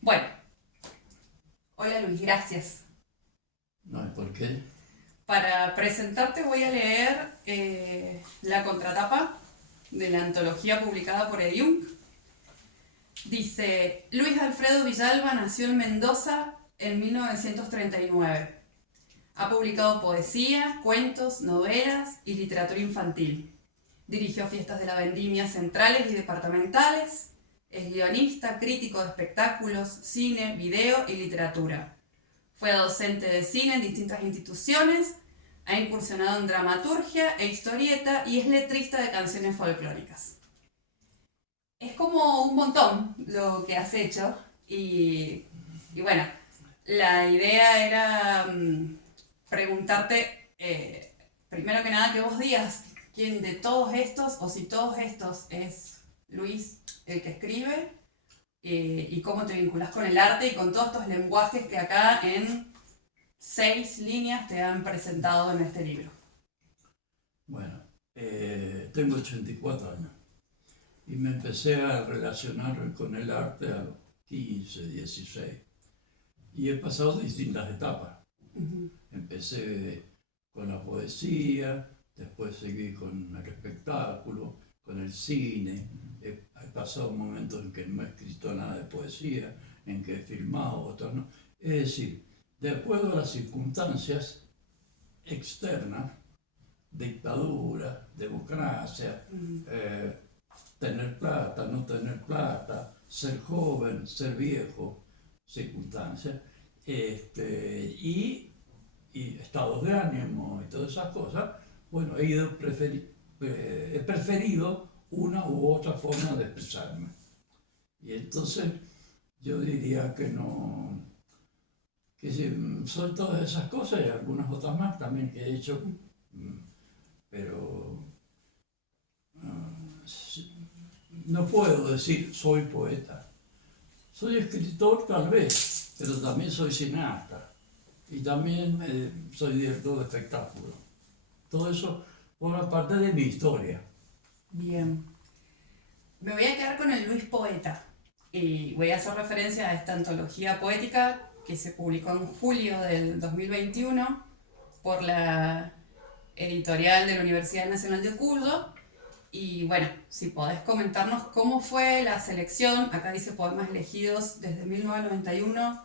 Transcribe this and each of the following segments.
Bueno, hola Luis, gracias. No hay por qué. Para presentarte voy a leer la contratapa de la antología publicada por Edium. Dice, Luis Alfredo Villalba nació en Mendoza en 1939. Ha publicado poesía, cuentos, novelas y literatura infantil. Dirigió fiestas de la vendimia centrales y departamentales. Es guionista, crítico de espectáculos, cine, video y literatura. Fue docente de cine en distintas instituciones, ha incursionado en dramaturgia e historieta y es letrista de canciones folclóricas. Es como un montón lo que has hecho y bueno, la idea era preguntarte, primero que nada, que vos digas quién de todos estos o si todos estos es Luis el que escribe y cómo te vinculas con el arte y con todos estos lenguajes que acá en 6 líneas te han presentado en este libro. Bueno, tengo 84 años y me empecé a relacionar con el arte a los 15, 16 y he pasado distintas etapas. Ujú. Empecé con la poesía, después seguí con el espectáculo, con el cine. He pasado momentos en que no he escrito nada de poesía, en que he filmado, otros no. Es decir, de acuerdo a las circunstancias externas, dictadura, democracia, Mm. tener plata, no tener plata, ser joven, ser viejo, circunstancias, y estados de ánimo y todas esas cosas, bueno, he preferido una u otra forma de expresarme. Y entonces yo diría que no, que sí, son todas esas cosas y algunas otras más también que he hecho, mm, pero no puedo decir soy poeta. Soy escritor tal vez, pero también soy cineasta y también soy director de espectáculo. Todo eso forma parte de mi historia. Bien. Me voy a quedar con el Luis Poeta y voy a hacer referencia a esta antología poética que se publicó en julio del 2021 por la editorial de la Universidad Nacional de Cuyo. Y bueno, si podés comentarnos cómo fue la selección, acá dice poemas elegidos desde 1991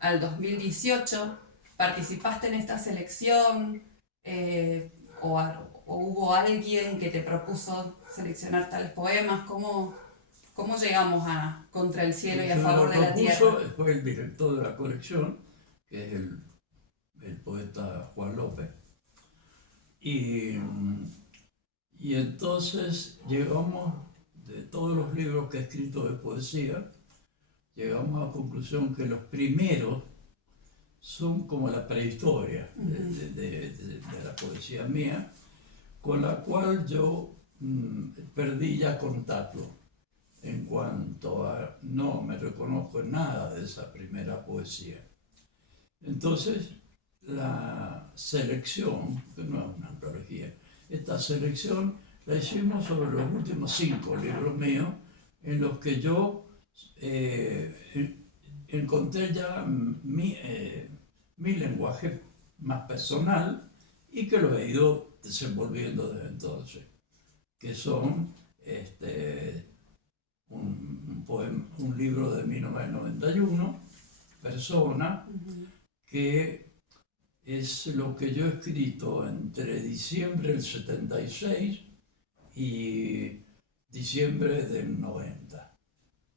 al 2018. ¿Participaste en esta selección? Eh, o hubo alguien que te propuso seleccionar tales poemas? ¿Cómo llegamos a Contra el cielo El y a que me favor lo de la propuso tierra? fue el director de la colección, que es el poeta Juan López. Y, y entonces llegamos, de todos los libros que he escrito de poesía, llegamos a la conclusión que los primeros son como la prehistoria de la poesía mía, con la cual yo perdí ya contacto en cuanto a no me reconozco en nada de esa primera poesía. Entonces, la selección, que no es una antología, esta selección la hicimos sobre los últimos 5 libros míos, en los que yo encontré ya mi lenguaje más personal y que lo he ido desenvolviendo desde entonces, que son un libro de 1991, Persona, Ujú. que es lo que yo he escrito entre diciembre del 76 y diciembre del 90.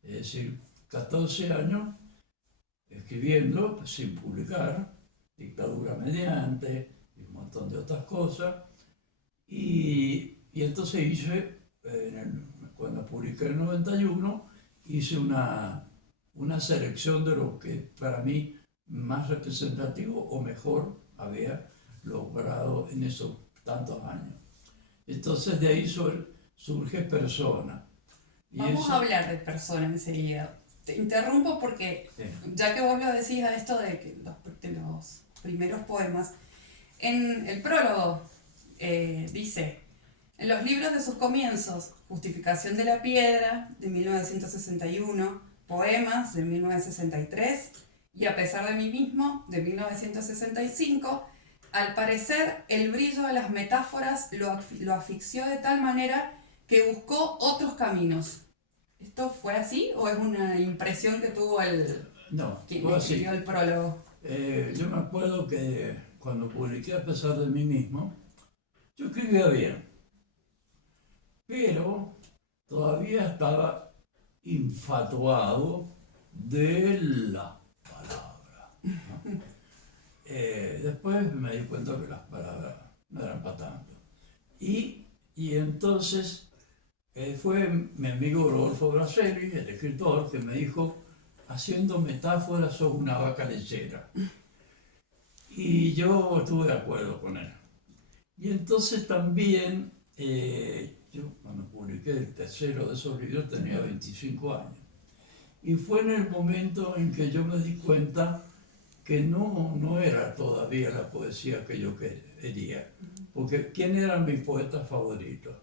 Es decir, 14 años escribiendo sin publicar, dictadura mediante y un montón de otras cosas. Y entonces hice, cuando publiqué en el 91, hice una selección de lo que para mí más representativo o mejor había logrado en esos tantos años. Entonces de ahí surge Persona. Y Vamos a ese, hablar de personas enseguida. Te interrumpo porque, sí, ya que vos lo decís a esto de los primeros poemas, en el prólogo dice, en los libros de sus comienzos, Justificación de la Piedra, de 1961, poemas de 1963 y A pesar de mí mismo de 1965. Al parecer, el brillo de las metáforas lo asfixió de tal manera que buscó otros caminos. ¿Esto fue así o es una impresión que tuvo No, quien fue así. escribió el prólogo? Yo me acuerdo que cuando publiqué A pesar de mí mismo, yo escribía bien, pero todavía estaba infatuado de la palabra, ¿no? Después me di cuenta que las palabras no eran para tanto. Y entonces fue mi amigo Rodolfo Braselli, el escritor, que me dijo, haciendo metáforas sos una vaca lechera. Y yo estuve de acuerdo con él. Y entonces también, yo cuando publiqué el tercero de esos libros tenía 25 años. Y fue en el momento en que yo me di cuenta que no era todavía la poesía que yo quería. Porque ¿quién eran mis poetas favoritos?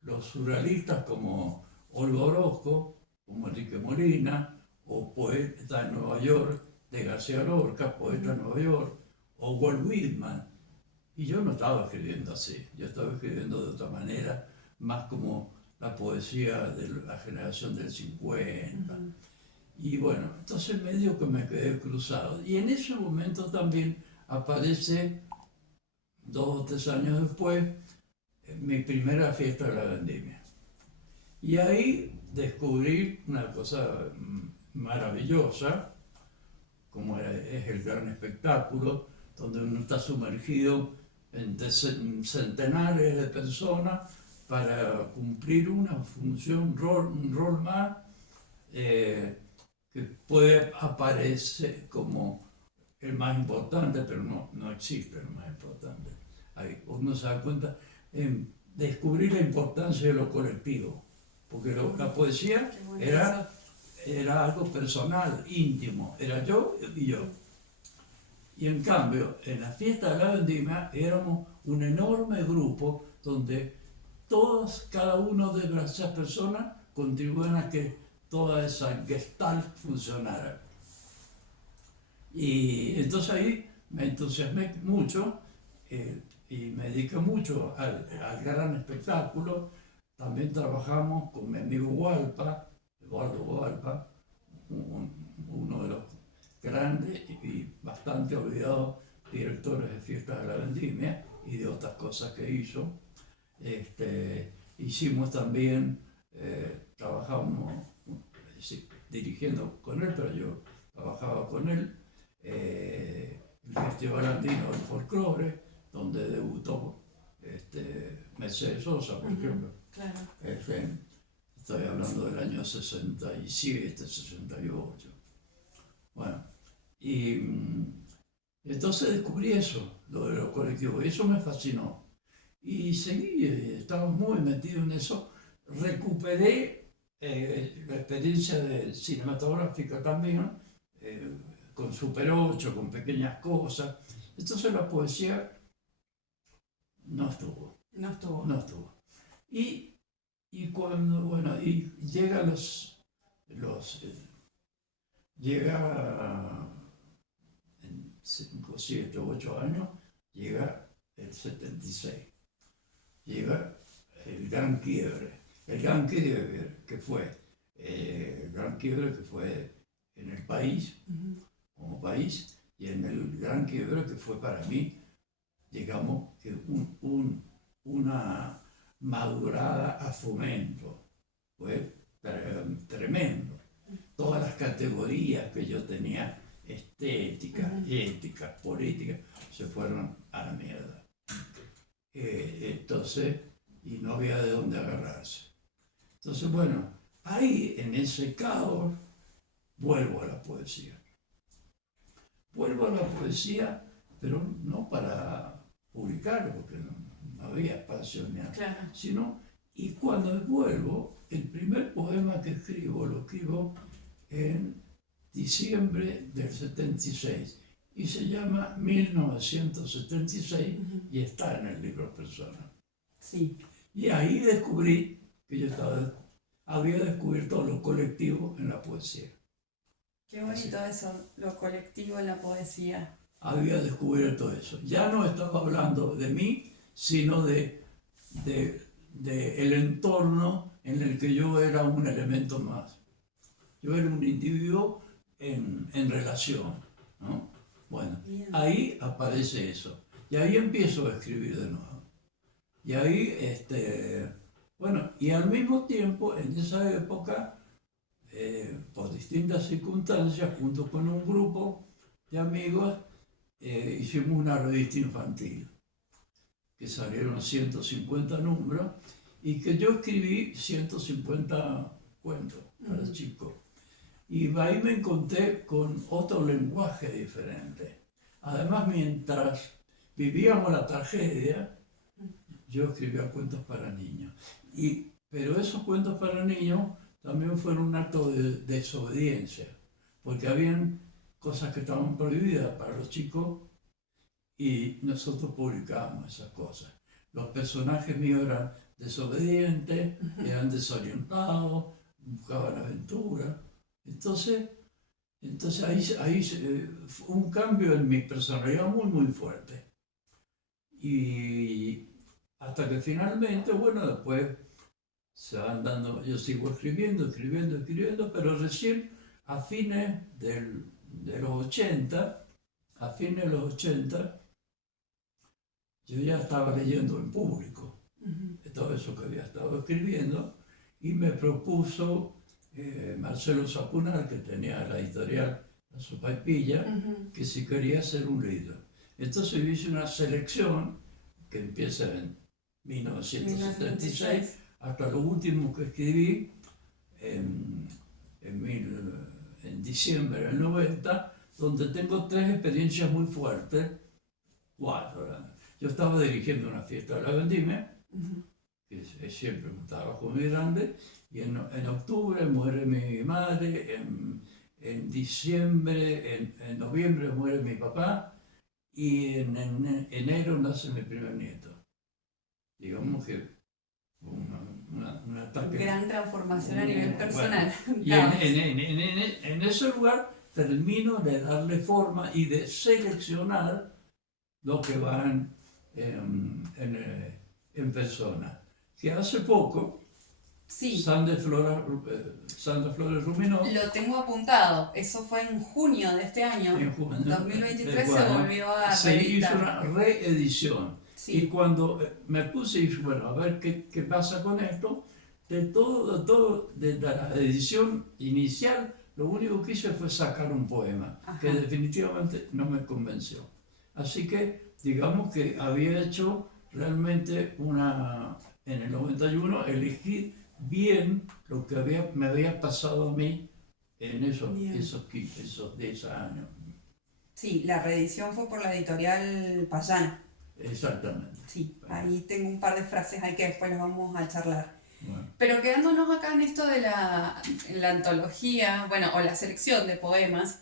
Los surrealistas como Olga Orozco, como Enrique Molina, o Poeta en Nueva York de García Lorca, Poeta en Nueva York, o Walt Whitman. Y yo no estaba escribiendo así, yo estaba escribiendo de otra manera, más como la poesía de la generación del 50. Y bueno, entonces medio que me quedé cruzado. Y en ese momento también aparece, 2 o 3 años después, mi primera fiesta de la vendimia. Y ahí descubrí una cosa maravillosa, como es el gran espectáculo, donde uno está sumergido en centenares de personas para cumplir una función, un rol más, que puede aparecer como el más importante, pero no existe el más importante. Ahí uno se da cuenta en descubrir la importancia de lo colectivo, porque la poesía era algo personal, íntimo, era yo y yo. Y en cambio, en la fiesta de la vendimia éramos un enorme grupo donde cada uno de esas personas contribuían a que toda esa gestalt funcionara. Y entonces ahí me entusiasmé mucho y me dediqué mucho al gran espectáculo. También trabajamos con mi amigo Hualpa, Eduardo Hualpa, uno de los grandes y bastante olvidados directores de fiestas de la vendimia y de otras cosas que hizo. Hicimos también, trabajamos dirigiendo con él, pero yo trabajaba con él, el Festival Andino del Folclore, donde debutó Mercedes Sosa, por ejemplo. Claro. Estoy hablando del año 67, 68. Bueno, y entonces descubrí eso, lo de los colectivos, y eso me fascinó. Y seguí, estaba muy metido en eso. Recuperé la experiencia cinematográfica también, con Super 8, con pequeñas cosas. Entonces la poesía no estuvo. No estuvo. No estuvo. Y cuando, bueno, y llega llega en 5, 7, 8 años, llega el 76. Llega el gran quiebre. El gran quiebre que fue, en el país, como país, y en el gran quiebre que fue para mí, digamos, que una madurada a Fomento. Fue tremendo. Todas las categorías que yo tenía, estéticas, éticas, políticas, se fueron a la mierda. Entonces, y no había de dónde agarrarse. Entonces, bueno, ahí en ese caos vuelvo a la poesía. Vuelvo a la poesía, pero no para publicarlo, porque no había espacio ni nada, Claro. sino, y cuando vuelvo, el primer poema que escribo, lo escribo en diciembre del 76, y se llama 1976 y está en el libro Persona. Sí. Y ahí descubrí que yo había descubierto lo colectivo en la poesía. Qué bonito eso, lo colectivo en la poesía. Había descubierto eso. Ya no estaba hablando de mí, sino de el entorno en el que yo era un elemento más. Yo era un individuo en relación, ¿no? Bueno, Bien. ahí aparece eso. Y ahí empiezo a escribir de nuevo. Y ahí, bueno, y al mismo tiempo, en esa época, por distintas circunstancias, junto con un grupo de amigos, hicimos una revista infantil, que salieron 150 números, y que yo escribí 150 cuentos para chicos. Y ahí me encontré con otro lenguaje diferente. Además, mientras vivíamos la tragedia, yo escribía cuentos para niños. Pero esos cuentos para niños también fueron un acto de desobediencia, porque habían cosas que estaban prohibidas para los chicos y nosotros publicábamos esas cosas. Los personajes míos eran desobedientes, eran desorientados, buscaban aventura. Entonces ahí fue un cambio en mi personalidad muy, muy fuerte. Y hasta que finalmente, bueno, después se van dando, yo sigo escribiendo, pero recién a fines de los 80, yo ya estaba leyendo en público de todo eso que había estado escribiendo y me propuso Marcelo Zapunar, que tenía la editorial La Sopaipilla, que si quería hacer un libro. Entonces yo hice una selección que empieza en 1976 hasta lo último que escribí en diciembre del 90, donde tengo 3 experiencias muy fuertes, 4. Yo estaba dirigiendo una fiesta de la vendimia, que es siempre un trabajo muy grande, y en octubre muere mi madre, en diciembre, en noviembre muere mi papá, y en enero nace mi primer nieto. Digamos que un ataque. Gran transformación a nivel personal. Bueno, y en ese lugar termino de darle forma y de seleccionar lo que van en persona. Que hace poco, Sí. Sandra Flores Ruminó, lo tengo apuntado. Eso fue en junio de este año. en 2023 se volvió a se hizo reeditar. una reedición. Sí. Y cuando me puse y dije, bueno, a ver qué pasa con esto, de la edición inicial, lo único que hice fue sacar un poema, Ajá. que definitivamente no me convenció. Así que, digamos que había hecho realmente en el 91, elegí bien lo que me había pasado a mí en esos 10 años. Sí, la reedición fue por la editorial Payana. Exactamente. Sí, ahí tengo un par de frases ahí que después las vamos a charlar. Bueno. Pero quedándonos acá en esto de en la antología, bueno, o la selección de poemas,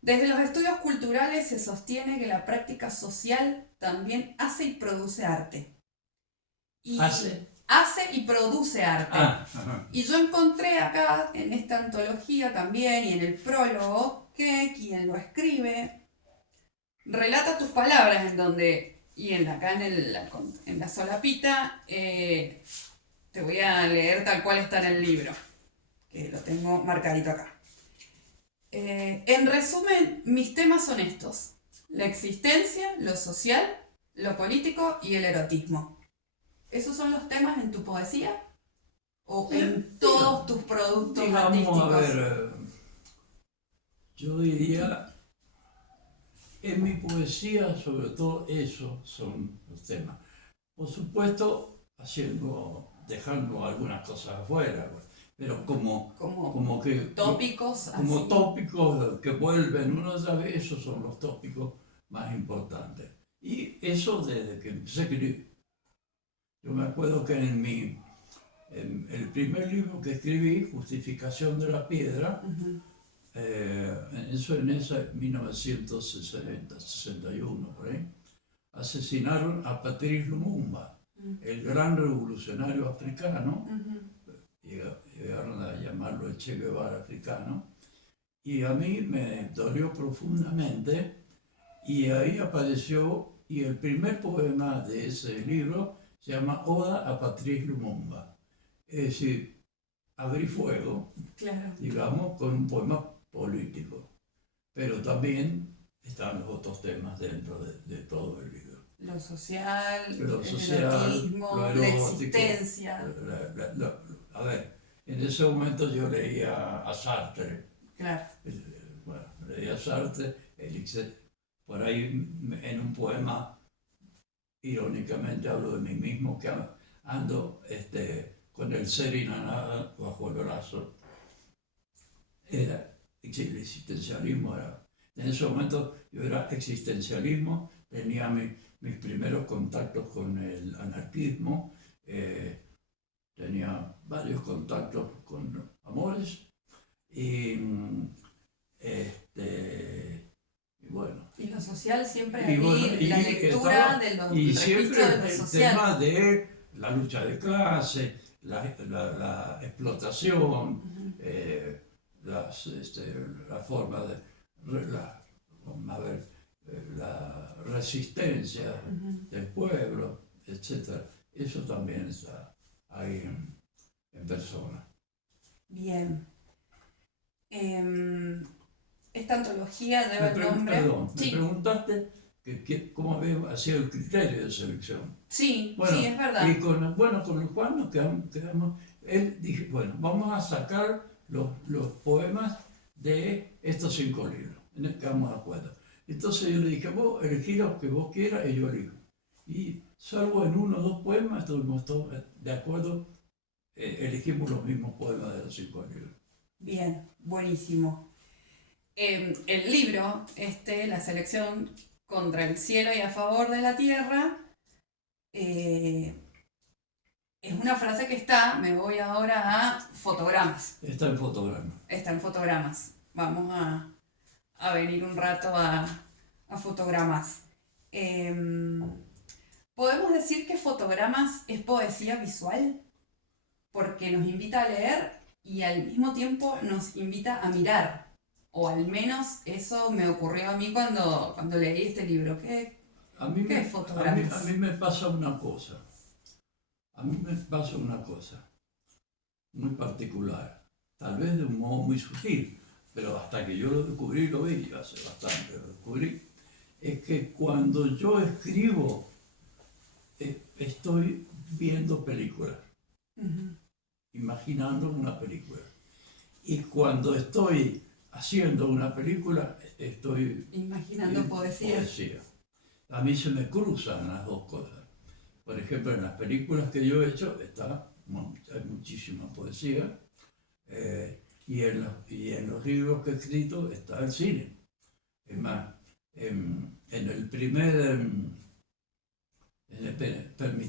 desde los estudios culturales se sostiene que la práctica social también hace y produce arte. Hace y produce arte. Y yo encontré acá, en esta antología también, y en el prólogo, que quien lo escribe relata tus palabras en donde, y acá en la solapita, te voy a leer tal cual está en el libro, que lo tengo marcadito acá. En resumen, mis temas son estos: la existencia, lo social, lo político y el erotismo. ¿Esos son los temas en tu poesía? ¿O en todos tus productos artísticos? A ver, yo diría, en mi poesía sobre todo esos son los temas. Por supuesto, dejando algunas cosas afuera, pero como que tópicos, como así. Tópicos que vuelven una otra vez, esos son los tópicos más importantes. Y eso desde que empecé a escribir. Yo me acuerdo que en el primer libro que escribí, Justificación de la Piedra, eso en ese 1961, por ahí, asesinaron a Patrice Lumumba, el gran revolucionario africano, llegaron a llamarlo el Che Guevara africano, Y a mí me dolió profundamente y ahí apareció, y el primer poema de ese libro se llama Oda a Patrice Lumumba. Es decir, abrí fuego, Claro. digamos, con un poema político. Pero también están los otros temas dentro de todo el libro. Lo social, Lo el social, erotismo, lo la erótico. existencia. A ver, en ese momento yo leía a Sartre. Claro. Bueno, leía a Sartre, por ahí en un poema, irónicamente hablo de mí mismo, que ando con el ser y la nada bajo el brazo. Era el existencialismo. En ese momento yo era existencialismo, tenía mis primeros contactos con el anarquismo, tenía varios contactos con amores y, y bueno. Y lo social siempre Y ahí, bueno, la lectura del siempre registro de lo el social. tema de la lucha de clase, la explotación, la forma de vamos a ver, la resistencia del pueblo, etc. Eso también está ahí en persona. Bien. Esta antología lleva el nombre. Perdón, Sí. me preguntaste cómo había sido el criterio de selección. Sí, Bueno, sí, es verdad. y con el Juan nos quedamos, él dije, bueno, vamos a sacar los poemas de estos 5 libros, en el que vamos de acuerdo. Entonces yo le dije, vos elegí los que vos quieras y yo elijo. Y salvo en 1 o 2 poemas, estuvimos todos de acuerdo, elegimos los mismos poemas de los 5 libros. Bien, buenísimo. El libro, la selección Contra el cielo y a favor de la tierra, es una frase que me voy ahora a fotogramas. Está en fotogramas. Está en fotogramas. Vamos a venir un rato a fotogramas. ¿Podemos decir que fotogramas es poesía visual? Porque nos invita a leer y al mismo tiempo nos invita a mirar. O al menos eso me ocurrió a mí cuando leí este libro. ¿Qué es fotogramas? A mí me pasa una cosa. Muy particular. Tal vez de un modo muy sutil, pero hasta que yo lo descubrí, lo vi, hace bastante lo descubrí, es que cuando yo escribo, estoy viendo películas, imaginando una película. Y cuando estoy haciendo una película, estoy imaginando poesía. A mí se me cruzan las dos cosas. Por ejemplo, en las películas que yo he hecho hay muchísima poesía, y en los libros que he escrito está el cine. Es más, en el primer...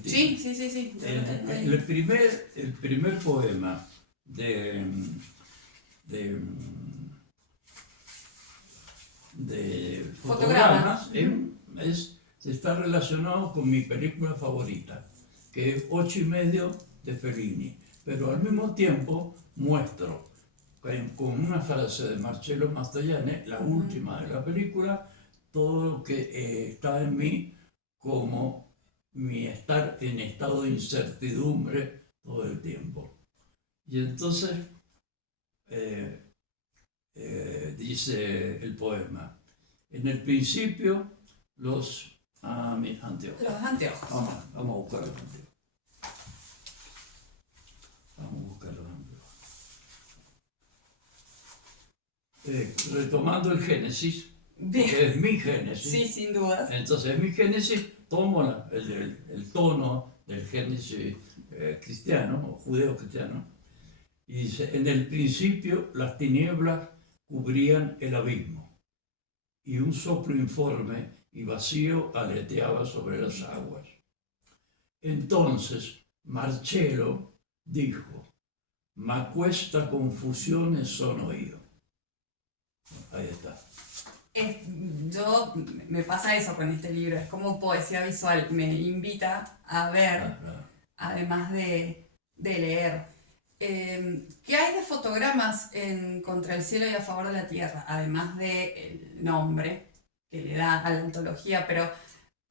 Sí. El primer poema de fotogramas está relacionado con mi película favorita, que es 8:30 de Fellini, pero al mismo tiempo muestro con una frase de Marcello Mastroianni, la última de la película, todo lo que está en mí como mi estar en estado de incertidumbre todo el tiempo. Y entonces dice el poema, en el principio mis anteojos. Los anteojos. Vamos a buscar los anteojos. Retomando el Génesis, que es mi Génesis. Sí, sin duda. Entonces, en mi Génesis tomo el tono del Génesis cristiano, o judeo-cristiano, y dice, en el principio las tinieblas cubrían el abismo, y un soplo informe y vacío aleteaba sobre las aguas. Entonces Marcello dijo, ma questa confusione sono io. Ahí está. Me pasa eso con este libro, es como poesía visual, me invita a ver, además de leer. ¿Qué hay de fotogramas en Contra el cielo y a favor de la tierra? Además del nombre que le da a la antología, pero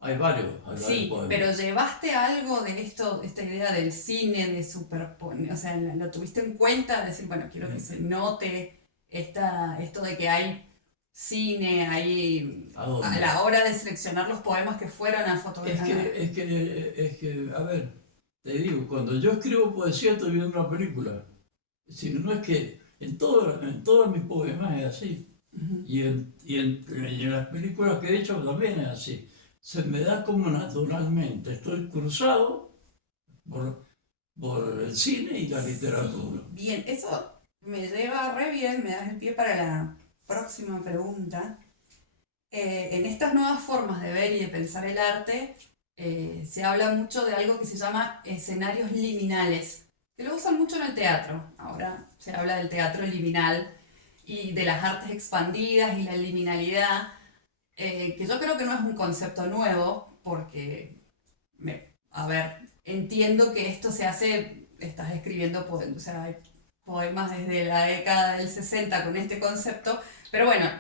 Hay varios sí, poemas. pero ¿llevaste algo de esto, esta idea del cine, de superponer, o sea, lo tuviste en cuenta? De decir, bueno, quiero que Eh, se note esto de que hay cine, hay ¿A a dónde? la hora de seleccionar los poemas que fueron a Es fotografiar. que, es que, es que, a ver, te digo, cuando yo escribo poesía estoy viendo una película. Es decir, no es que en todos mis poemas es así. Y en las películas que he hecho también es así. Se me da como naturalmente. Estoy cruzado por, por el cine y la literatura. Sí, bien, eso me lleva re bien, me das el pie para la próxima pregunta. En estas nuevas formas de ver y de pensar el arte, se habla mucho de algo que se llama escenarios liminales, que lo usan mucho en el teatro. Ahora se habla del teatro liminal y de las artes expandidas y la liminalidad, que yo creo que no es un concepto nuevo, porque, a ver, entiendo que esto se hace, estás escribiendo poemas, o sea, hay poemas desde la década del 60 con este concepto, pero bueno,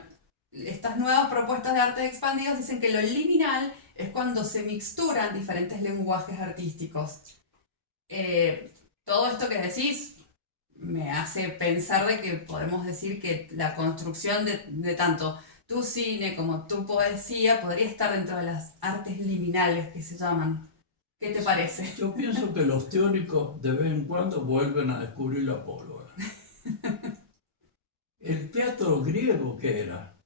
estas nuevas propuestas de arte expandidos dicen que lo liminal es cuando se mixturan diferentes lenguajes artísticos. Todo esto que decís me hace pensar de que podemos decir que la construcción de tanto tu cine como tu poesía podría estar dentro de las artes liminales que se llaman. ¿Qué te parece? Yo pienso que los teóricos de vez en cuando vuelven a descubrir la pólvora. El teatro griego, ¿qué era?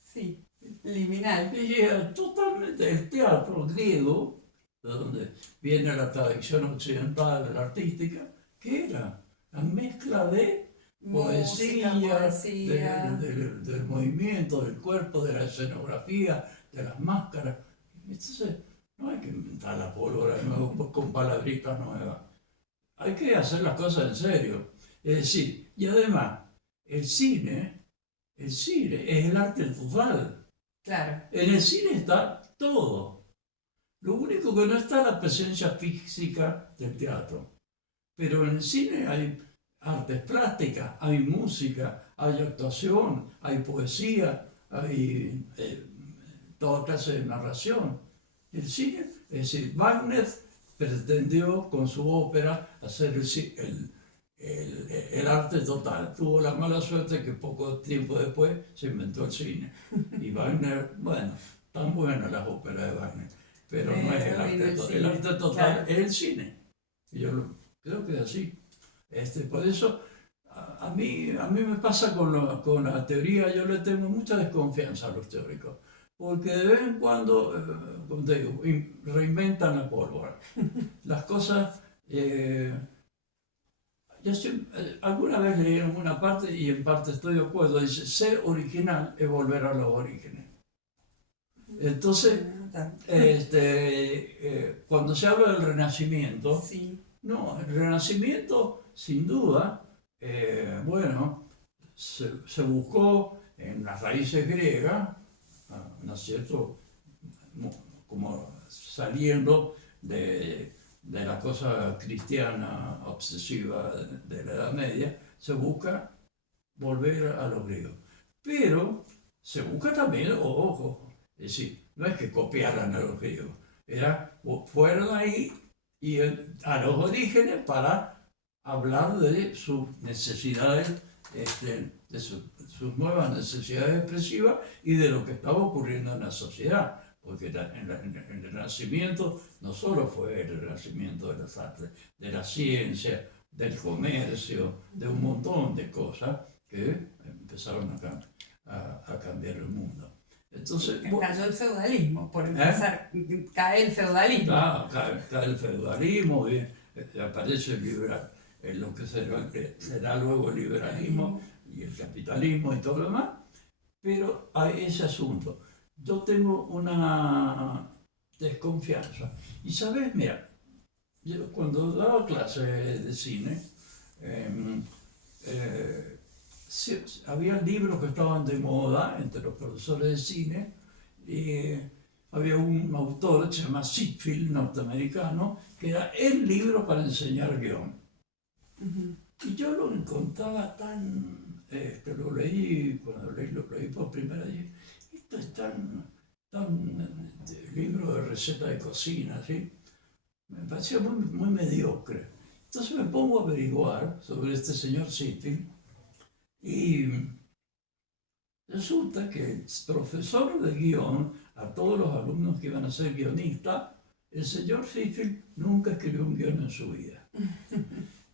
Sí, liminal. Y era totalmente el teatro griego, de donde viene la tradición occidental, la artística, ¿qué era? La mezcla de Música, poesía, poesía. del movimiento, del cuerpo, de la escenografía, de las máscaras. Entonces, no hay que inventar la pólvora de nuevo pues, con palabritas nuevas. Hay que hacer las cosas en serio. Es decir, y además, el cine, el cine es el arte total. Claro. En el cine está todo. Lo único que no está es la presencia física del teatro. Pero en el cine hay artes plásticas, hay música, hay actuación, hay poesía, hay toda clase de narración. El cine, es decir, Wagner pretendió con su ópera hacer el arte total. Tuvo la mala suerte que poco tiempo después se inventó el cine. Y Wagner, bueno, tan buenas las óperas de Wagner, pero no es el Vino arte el total. El cine. arte total Claro. es el cine. Y yo creo que es así. Por eso, a mí me pasa con la teoría, yo le tengo mucha desconfianza a los teóricos, porque de vez en cuando, como te digo, reinventan la pólvora. Las cosas, alguna vez leí en una parte, y en parte estoy de acuerdo, dice, ser original es volver a los orígenes. Entonces, cuando se habla del Renacimiento, Sí. no, el Renacimiento, sin duda, bueno, se buscó en las raíces griegas, ¿no es cierto? Como saliendo de la cosa cristiana obsesiva de la Edad Media, se busca volver a los griegos. Pero se busca también, ojo, es decir, no es que copiaran a los griegos, fueron ahí y a los orígenes para hablar de sus necesidades, sus nuevas necesidades expresivas y de lo que estaba ocurriendo en la sociedad. Porque en el Renacimiento no solo fue el renacimiento de las artes, de la ciencia, del comercio, de un montón de cosas que empezaron a cambiar el mundo. Entonces, Cayó el feudalismo, por ¿eh? empezar. Cae el feudalismo. Cae el feudalismo, y aparece lo que será luego el liberalismo y el capitalismo y todo lo demás, pero hay ese asunto. Yo tengo una desconfianza. Y sabes, mira, yo cuando daba clases de cine, eh, eh, había libros que estaban de moda entre los profesores de cine, y había un autor que se llama Sitfield, norteamericano, que era el libro para enseñar guión. Ujú. Y yo lo encontraba tan, lo leí, cuando lo leí por primera vez, esto es libro de receta de cocina, ¿sí? Me parecía muy mediocre. Entonces me pongo a averiguar sobre este señor Sitfield y resulta que el profesor de guión, a todos los alumnos que iban a ser guionistas, el señor Sitfield nunca escribió un guión en su vida.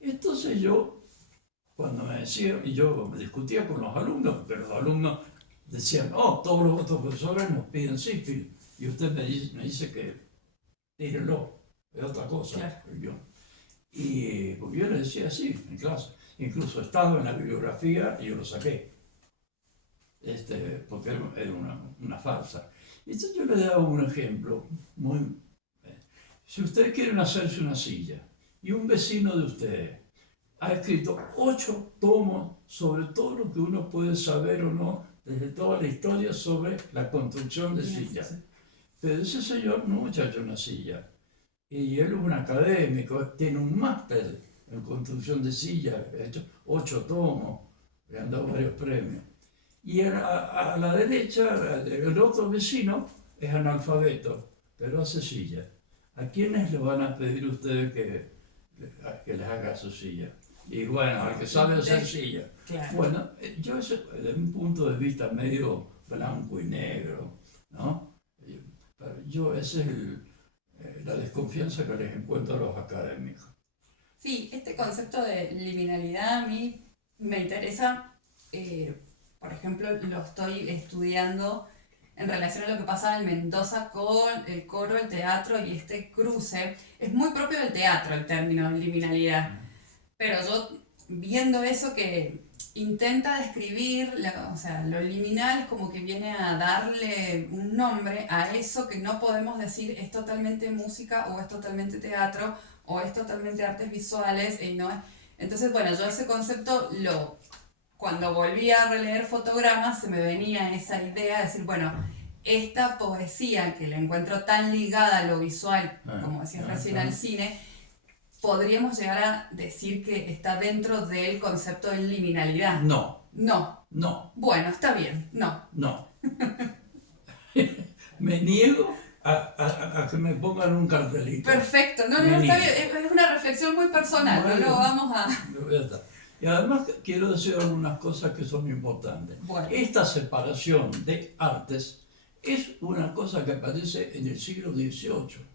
Entonces yo, cuando me decía, y yo me discutía con los alumnos, porque los alumnos decían, oh, todos los otros profesores nos piden Sitfield, y usted me dice que tírenlo, es otra cosa, Claro. el guión. Y porque yo le decía así en clase, incluso estaba en la bibliografía y yo lo saqué, porque era una farsa. Y entonces yo le daba un ejemplo muy... Si ustedes quieren hacerse una silla y un vecino de ustedes ha escrito 8 tomos sobre todo lo que uno puede saber o no desde toda la historia sobre la construcción de sillas. Pero ese señor no ha hecho una silla. Y él es un académico, tiene un máster en construcción de sillas, ha hecho 8 tomos, le han dado varios premios. Y a la derecha, el otro vecino es analfabeto, pero hace sillas. ¿A quiénes le van a pedir ustedes que les haga su silla? Y bueno, al que sabe hacer silla. Claro. Bueno, yo eso desde un punto de vista medio blanco y negro, ¿no? Yo, esa es la desconfianza que les encuentro a los académicos. Sí, este concepto de liminalidad a mí me interesa, por ejemplo, lo estoy estudiando en relación a lo que pasa en Mendoza con el coro, el teatro y este cruce. Es muy propio del teatro el término liminalidad, pero yo viendo eso que intenta describir, o sea, lo liminal es como que viene a darle un nombre a eso que no podemos decir es totalmente música o es totalmente teatro o es totalmente artes visuales y no es... Entonces, bueno, yo ese concepto cuando volví a releer fotogramas se me venía esa idea de decir, bueno, esta poesía que la encuentro tan ligada a lo visual, como decías recién, al cine, podríamos llegar a decir que está dentro del concepto de liminalidad. No. No. No. Bueno, está bien, no. No. Me niego a que me pongan un cartelito. Perfecto, no, está bien, es una reflexión muy personal, bueno, no lo vamos a... Y además quiero decir algunas cosas que son importantes. Bueno. Esta separación de artes es una cosa que aparece en el siglo XVIII.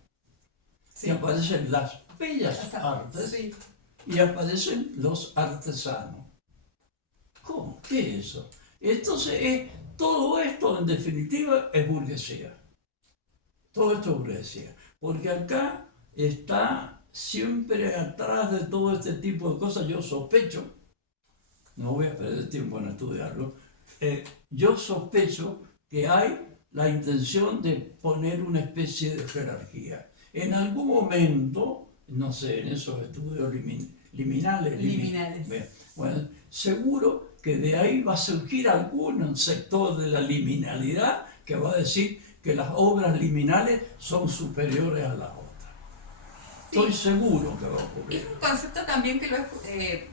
Sí. Que aparecen las bellas artes, sí, y aparecen los artesanos. ¿Cómo? ¿Qué es eso? Entonces, todo esto en definitiva es burguesía. Todo esto es burguesía. Porque acá está siempre atrás de todo este tipo de cosas, yo sospecho, no voy a perder tiempo en estudiarlo, yo sospecho que hay la intención de poner una especie de jerarquía. En algún momento, no sé, en esos estudios liminales. Bueno, seguro que de ahí va a surgir algún sector de la liminalidad que va a decir que las obras liminales son superiores a las otras. Estoy seguro que va a ocurrir. Es un concepto también que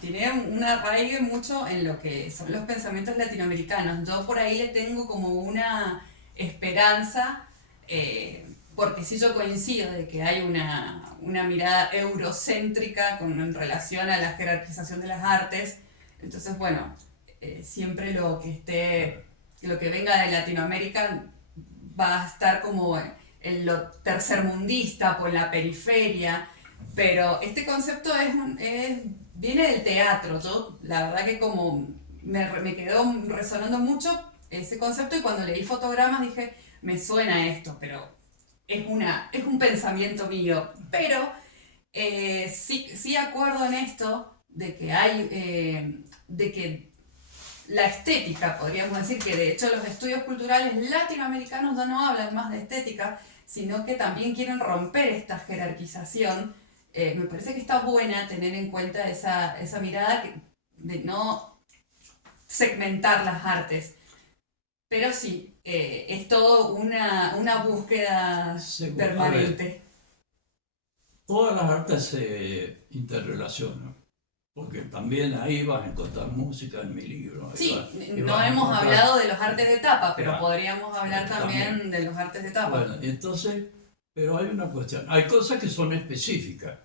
tiene un arraigo mucho en lo que son los pensamientos latinoamericanos. Yo por ahí le tengo como una esperanza, porque sí yo coincido de que hay una mirada eurocéntrica en relación a la jerarquización de las artes. Entonces, bueno, siempre lo que venga de Latinoamérica va a estar como en lo tercermundista, por la periferia, pero este concepto viene del teatro. Yo, la verdad que como me quedó resonando mucho ese concepto y cuando leí fotogramas dije, me suena esto, pero es un pensamiento mío. Pero sí acuerdo en esto de que de que la estética, podríamos decir que de hecho los estudios culturales latinoamericanos ya no hablan más de estética, sino que también quieren romper esta jerarquización. Me parece que está buena tener en cuenta esa mirada de no segmentar las artes. Pero sí, es todo una búsqueda permanente. todas las artes se interrelacionan, porque también ahí vas a encontrar música en mi libro. Sí, y no vas a hemos encontrar- hablado de los artes de tapa, pero Claro. podríamos hablar también de los artes de tapa. Bueno, entonces, pero hay una cuestión, hay cosas que son específicas.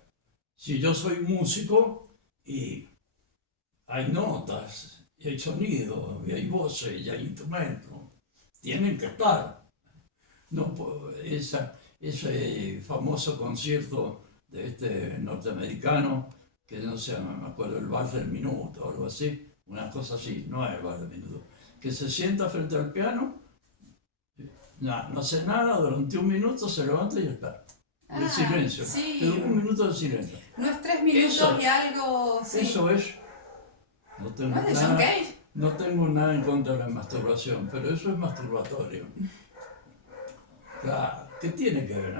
Si yo soy músico y hay notas, y hay sonido, y hay voces, y hay instrumentos, tienen que estar. No, ese famoso concierto de este norteamericano, que no sé, me acuerdo, el bar del minuto o algo así, una cosa así, no es el bar del minuto, que se sienta frente al piano, no hace nada, durante un minuto se levanta y ya está. El silencio, sí. pero un minuto de silencio. No es 3 minutos Eso- y algo. Sí. Eso es, no tengo, ¿No es de John nada, Cage? no tengo nada en contra de la masturbación, pero eso es masturbatorio. Claro, ¿qué tiene que ver?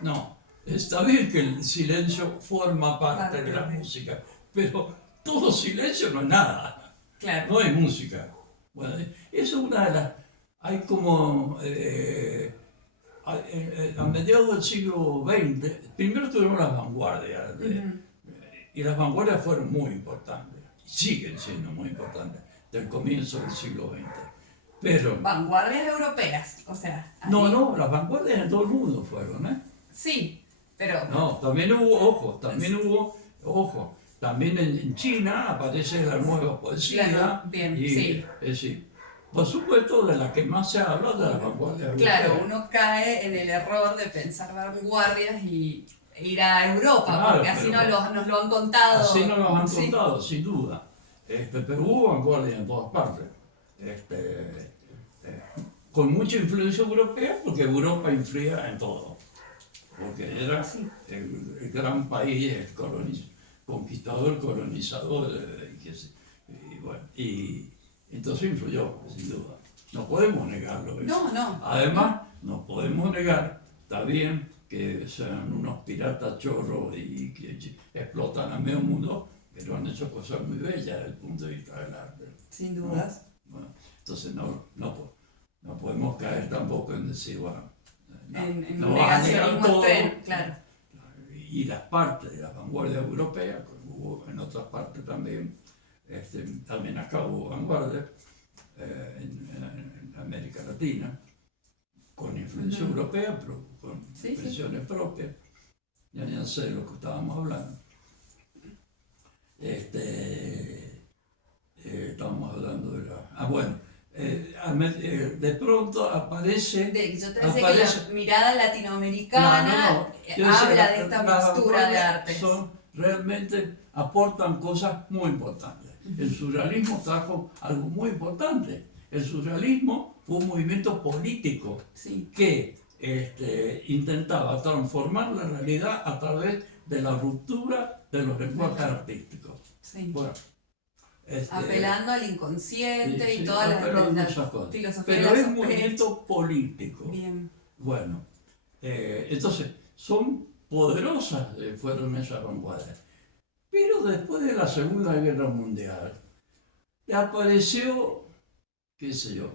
No, está bien que el silencio forma parte de la música, pero todo silencio no es nada, Claro. no es música. Bueno, eso es una de las... Hay como... a mediados del siglo XX, primero tuvimos las vanguardias, y las vanguardias fueron muy importantes, siguen siendo muy importantes, del comienzo del siglo XX. Pero... Vanguardias europeas, o sea. No, ahí- no, las vanguardias en todo el mundo fueron, ¿eh? Sí, pero. No, también hubo, ojo, también en China aparece la nueva poesía. Claro, bien, y, sí. Es decir, por supuesto, de la que más se habla de las vanguardias Claro, europeas. uno cae en el error de pensar vanguardias y ir a Europa, Claro, porque así pero- nos lo han contado. Así nos lo han Sí. contado, sin duda. Pero hubo vanguardias en todas partes. Con mucha influencia europea, porque Europa influía en todo. Porque era Sí. el gran país conquistador, colonizador, y entonces influyó, sin duda. No podemos negarlo. No, no. Además, no podemos negar, está bien que sean unos piratas chorros y que explotan a medio mundo, pero han hecho cosas muy bellas desde el punto de vista del arte. Sin dudas. Bueno, entonces no podemos caer tampoco en decir, bueno, En no un vas a negar negacionismo todo. extremo, claro. Y las partes de la vanguardia europea, como hubo en otras partes también, también acá hubo vanguardia en América Latina, con influencia europea, pero con Sí, expresiones propias. Ya sé de lo que estábamos hablando. Estábamos hablando de la... bueno, de pronto aparece... Yo te decía que Aparece- la mirada latinoamericana Yo decía, habla de esta las mixtura de vanguardias artes. realmente aportan cosas muy importantes. El surrealismo trajo algo muy importante. El surrealismo fue un movimiento político Sí. que intentaba transformar la realidad a través de la ruptura de los lenguajes artísticos. Sí. Bueno, Apelando al inconsciente sí, y todas apelando a las muchas cosas. filosofías Pero de la es un sospecha. movimiento político. Bien. Bueno, entonces, son poderosas fueron esas vanguardias. Pero después de la Segunda Guerra Mundial, apareció, qué sé yo,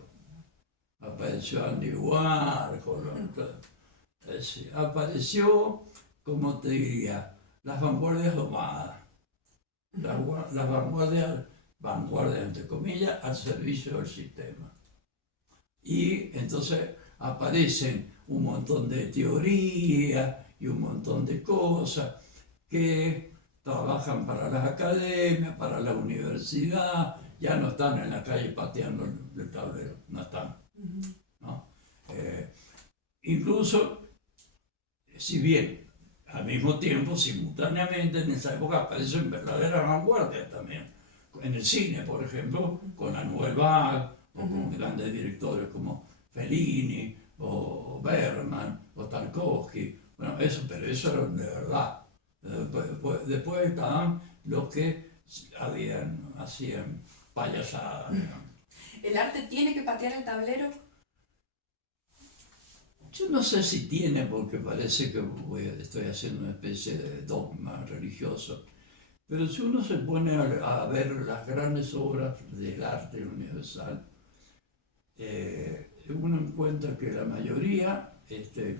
apareció Andy Warhol, apareció, como te diría, las vanguardias domadas, las vanguardias entre comillas, al servicio del sistema. Y entonces aparecen un montón de teorías y un montón de cosas que trabajan para las academias, para la universidad, ya no están en la calle pateando el tablero, no están. ¿No? Incluso, si bien al mismo tiempo, simultáneamente, en esa época aparecen verdaderas vanguardias también. En el cine, por ejemplo, con la Nouvelle Vague, o con grandes directores como Fellini, o Bergman, o Tarkovsky. Bueno, pero eso era de verdad. Después estaban los que hacían payasadas. ¿El arte tiene que patear el tablero? Yo no sé si tiene, porque parece que estoy haciendo una especie de dogma religioso, pero si uno se pone a ver las grandes obras del arte universal, uno encuentra que la mayoría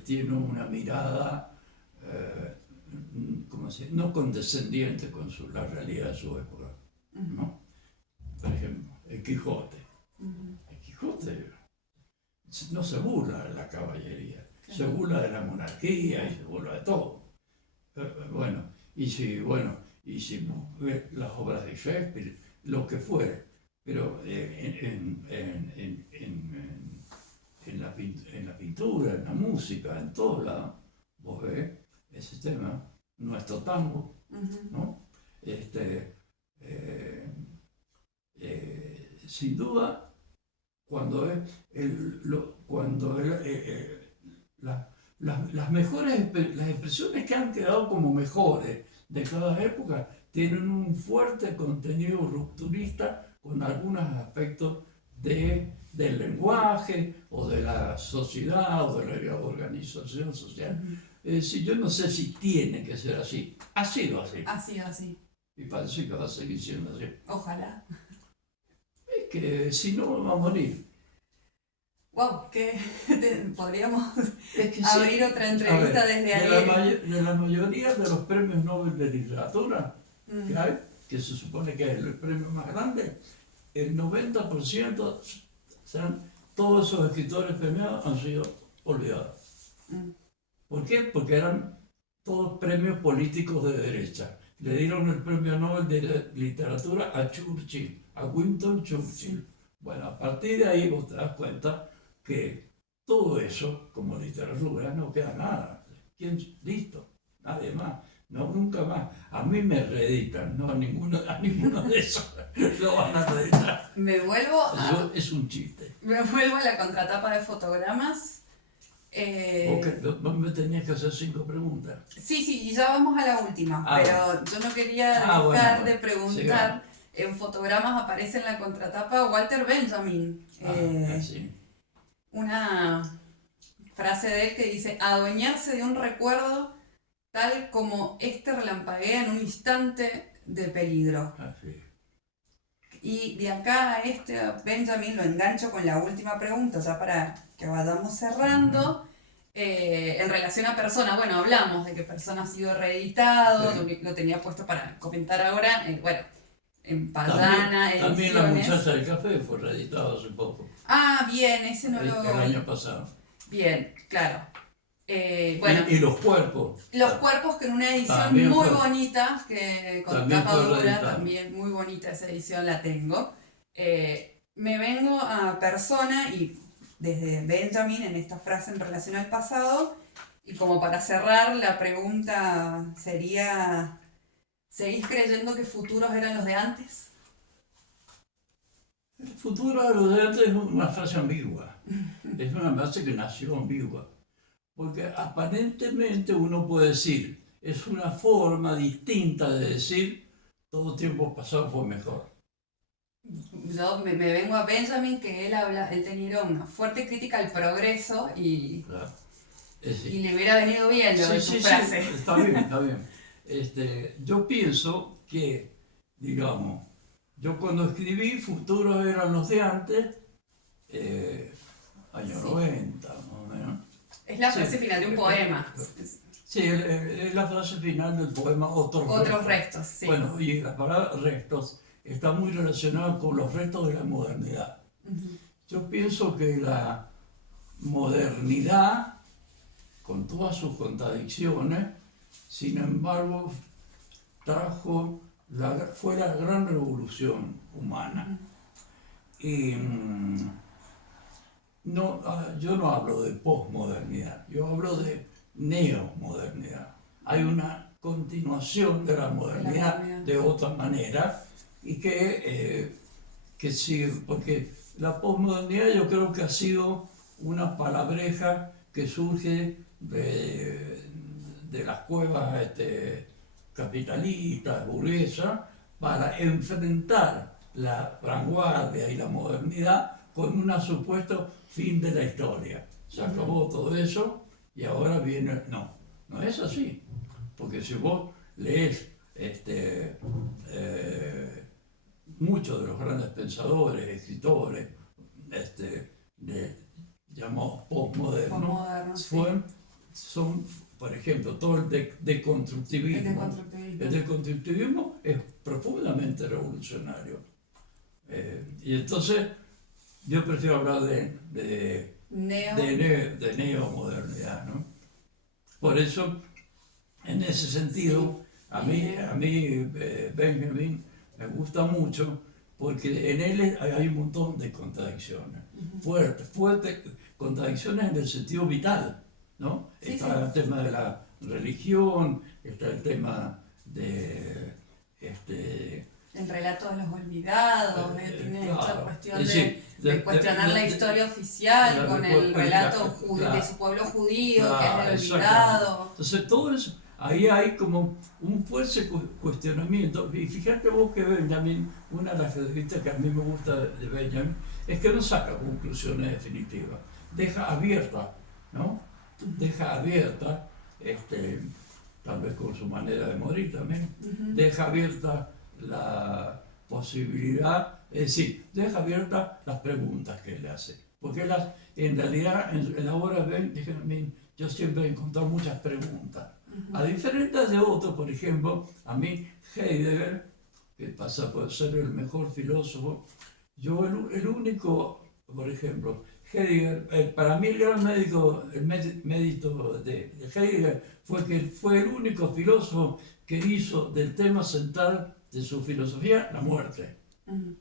tiene una mirada ¿cómo se dice? No condescendiente con la realidad de su época, ¿no? Por ejemplo, el Quijote. El Quijote no se burla de la caballería, se burla de la monarquía y se burla de todo. Bueno, y si ve las obras de Shakespeare, lo que fuere, pero en la pintura, en la música, en todos lados, vos ves ese tema, nuestro tango, ¿no? Sin duda, cuando las mejores, las expresiones que han quedado como mejores de cada época tienen un fuerte contenido rupturista con algunos aspectos del lenguaje o de la sociedad o de la organización social. Es decir, yo no sé si tiene que ser así. Ha sido así. Ha sido así. Y parece que va a seguir siendo así. Ojalá. Es que si no, vamos a morir. Wow, que podríamos Es que abrir otra entrevista desde ahí. De la mayoría de los premios Nobel de literatura que hay, que se supone que es el premio más grande, el 90%, todos esos escritores premiados han sido olvidados. ¿Por qué? Porque eran todos premios políticos de derecha. Le dieron el premio Nobel de literatura a Churchill, a Winston Churchill. Bueno, a partir de ahí vos te das cuenta que todo eso, como literatura, no queda nada. ¿Quién? Listo, nadie más. No, nunca más. A mí me reeditan, no a ninguno de esos lo van a reeditar. Es un chiste. Me vuelvo a la contratapa de Fotogramas. Vos me tenías que hacer 5 preguntas. Sí, y ya vamos a la última, pero yo no quería dejar de preguntar. En Fotogramas aparece en la contratapa Walter Benjamin. Sí. Una frase de él que dice: adueñarse de un recuerdo tal como este relampaguea en un instante de peligro. Sí. Y de acá a Benjamin lo engancho con la última pregunta, ya para que vayamos cerrando. En relación a Persona, bueno, hablamos de que Persona ha sido reeditado, lo tenía puesto para comentar ahora, en Payana, también La muchacha del café fue reeditado hace poco. Ah, bien, ese no lo... El año pasado. Bien, claro. Y los cuerpos. Los cuerpos, que en una edición también muy bonita, que con tapa dura, también muy bonita esa edición, la tengo. Me vengo a Persona y desde Benjamin en esta frase en relación al pasado, y como para cerrar la pregunta sería: ¿seguís creyendo que futuros eran los de antes? El futuro de los de antes es una frase ambigua. Es una frase que nació ambigua. Porque aparentemente uno puede decir, es una forma distinta de decir, todo tiempo pasado fue mejor. Yo me vengo a Benjamin, que él tenía una fuerte crítica al progreso y, claro. Y le hubiera venido bien lo de tu frase. Sí, está bien. Yo pienso que, digamos, yo cuando escribí, futuros eran los de antes, años 90 más o menos. Es la frase final de un poema. Sí, es la frase final del poema Otros restos. Sí. Bueno, y la palabra restos está muy relacionada con los restos de la modernidad. Yo pienso que la modernidad, con todas sus contradicciones, sin embargo, fue la gran revolución humana. Y yo no hablo de posmodernidad, yo hablo de neomodernidad. Hay una continuación de la modernidad de otra manera y que sigue, porque la posmodernidad yo creo que ha sido una palabreja que surge de las cuevas capitalistas, burguesas, para enfrentar la vanguardia y la modernidad con un supuesto fin de la historia. Se acabó todo eso y ahora viene... No es así. Porque si vos lees muchos de los grandes pensadores, escritores, llamados postmodernos, por ejemplo, todo el deconstructivismo. El deconstructivismo es profundamente revolucionario. Y entonces yo prefiero hablar de neomodernidad, ¿no? Por eso, en ese sentido, sí. a mí Benjamin me gusta mucho porque en él hay un montón de contradicciones, fuertes, contradicciones en el sentido vital, ¿no? Sí, está el tema de la religión, está el tema de el relato de los olvidados, tiene esta cuestión de cuestionar la historia oficial con el relato de su pueblo judío, que es el olvidado. Entonces todo eso, ahí hay como un fuerte cuestionamiento. Y fíjate vos que Benjamin, una de las características que a mí me gusta de Benjamin, es que no saca conclusiones definitivas, deja abierta, ¿no? Deja abierta, tal vez con su manera de morir también, deja abierta la posibilidad, es decir, deja abiertas las preguntas que él hace. Porque en realidad, en la obra de Benjamin, yo siempre he encontrado muchas preguntas. A diferencia de otros, por ejemplo, a mí Heidegger, que pasa por ser el mejor filósofo, yo el único, por ejemplo, Heidegger, para mí el gran mérito de Heidegger fue que fue el único filósofo que hizo del tema central de su filosofía la muerte.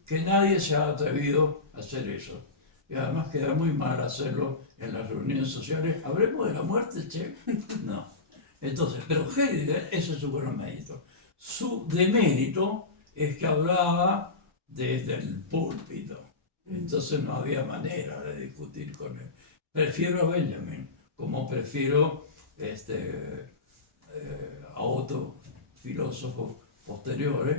Que nadie se ha atrevido a hacer eso. Y además queda muy mal hacerlo en las reuniones sociales. ¿Hablemos de la muerte, che? No. Entonces, pero Heidegger, ese es su gran mérito. Su demérito es que hablaba desde el púlpito. Entonces no había manera de discutir con él. Prefiero a Benjamin, como prefiero a otros filósofos posteriores,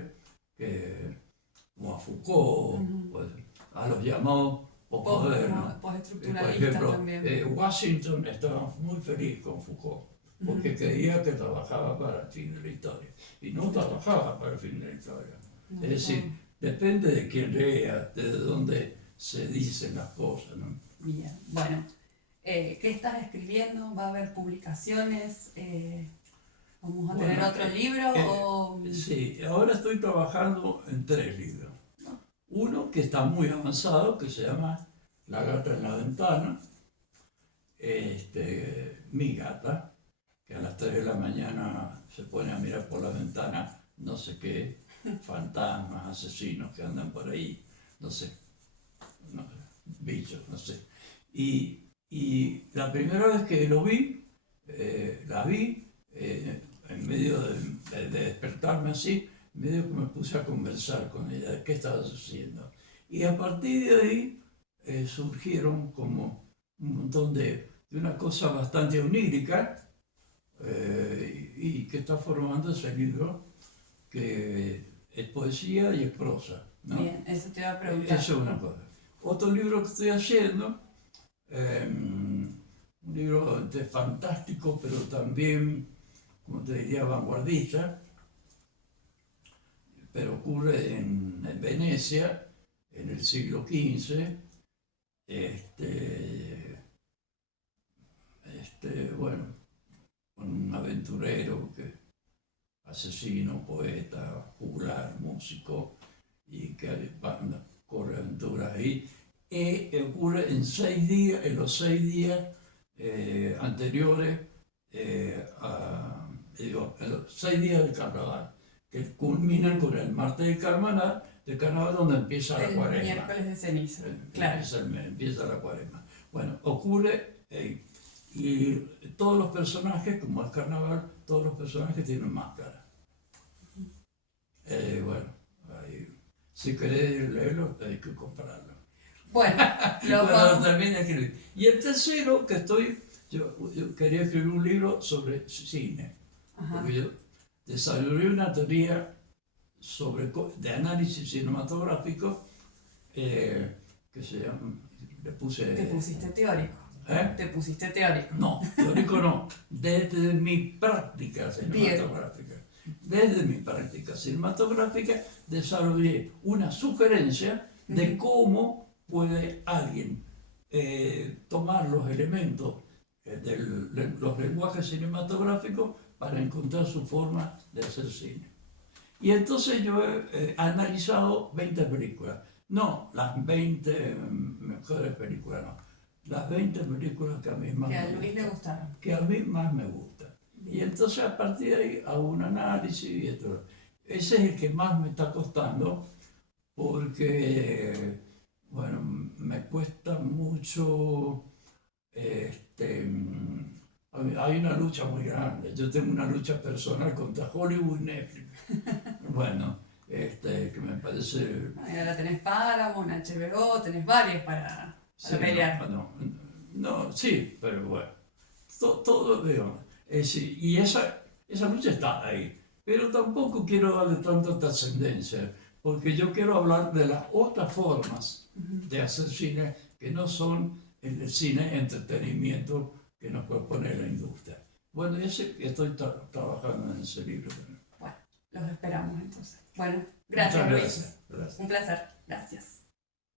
como a Foucault, pues, a los llamados postmodernos. Por ejemplo, Washington estaba muy feliz con Foucault, porque creía que trabajaba para el fin de la historia, y no trabajaba para el fin de la historia. Es decir, depende de quién lea, de dónde se dicen las cosas, ¿no? Bien, bueno, ¿qué estás escribiendo? ¿Va a haber publicaciones? ¿Vamos a tener otro libro? Sí, ahora estoy trabajando en 3 libros. Uno que está muy avanzado, que se llama La gata en la ventana. Mi gata, que a las 3 de la mañana se pone a mirar por la ventana no sé qué, fantasmas, asesinos que andan por ahí, no sé, bichos, no sé. Y la primera vez que la vi, en medio de despertarme así, medio que me puse a conversar con ella de qué estaba sucediendo. Y a partir de ahí surgieron como un montón de una cosa bastante onírica, y que está formando ese libro, que es poesía y es prosa, ¿no? Bien, eso te iba a preguntar. Eso es una cosa. Otro libro que estoy haciendo, un libro fantástico, pero también, como te diría, vanguardista, pero ocurre en Venecia, en el siglo XV. Bueno, un aventurero, asesino, poeta, juglar, músico, y que corre aventuras ahí. Ocurre en los 6 días anteriores en los 6 días del carnaval, que culminan con el martes del carnaval, donde empieza la cuaresma. El miércoles de ceniza, claro. Empieza la cuaresma. Bueno, ocurre, y todos los personajes, como es carnaval, todos los personajes tienen máscara. Bueno, si querés leerlo, hay que comprarlo. Bueno, cuando termine de escribir. Y el tercero que yo quería escribir un libro sobre cine. Porque yo desarrollé una teoría de análisis cinematográfico que se llama, Te pusiste teórico. Te pusiste teórico. No, teórico no, desde mi práctica cinematográfica. Desde mi práctica cinematográfica desarrollé una sugerencia de cómo puede alguien tomar los elementos los lenguajes cinematográficos para encontrar su forma de hacer cine. Y entonces yo he analizado 20 películas. No las 20 mejores películas, no. Las 20 películas que a mí más Que me a Luis le gustan. gustaron. Que a mí más me gustan. Y entonces a partir de ahí hago un análisis y esto. Ese es el que más me está costando porque, bueno, me cuesta mucho, hay una lucha muy grande. Yo tengo una lucha personal contra Hollywood y Netflix. Bueno, que me parece... Y ahora tenés Paramount, HBO, tenés varios para Sí, pelear. no, sí, pero bueno, todo veo. Y esa lucha está ahí, pero tampoco quiero darle tanta trascendencia, porque yo quiero hablar de las otras formas de hacer cine que no son el cine entretenimiento que nos propone la industria. Bueno, estoy trabajando en ese libro también. Bueno, los esperamos entonces. Bueno, gracias Muchas Luis. gracias. Un placer. Gracias.